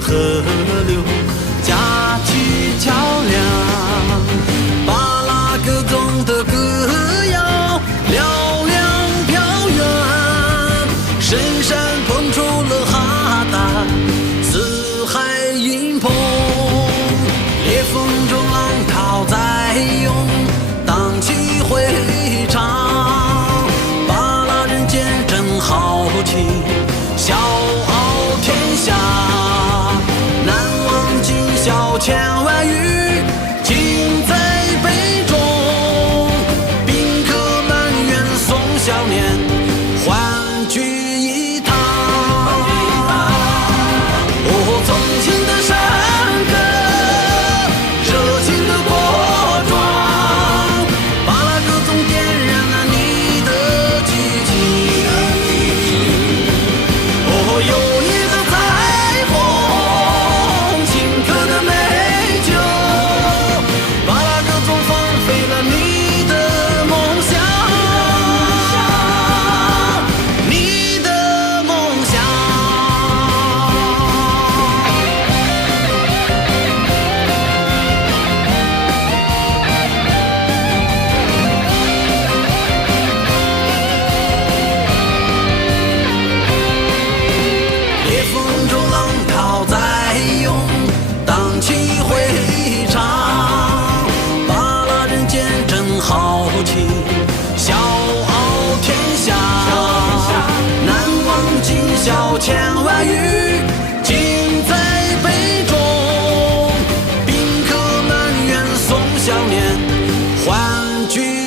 的河流，架起桥梁，巴拉歌中的歌谣嘹亮飘远，深山捧出了哈达，四海迎风，裂缝中浪涛在涌，荡起回肠，巴拉人间真豪情，笑傲天下，难忘今宵千万语，尽在杯中，宾客满园送笑脸，欢聚一堂。哦，纵情的山歌，热情的国壮，巴拉歌总点燃了你的激情。哦，友谊的彩虹，请客的美酒，巴拉歌总放飞了你的梦想，你的梦想。裂缝中浪涛在涌，荡起回肠，巴拉人间真豪情，笑傲天下，难忘今宵千万语，尽在杯中，宾客满园送笑脸，欢聚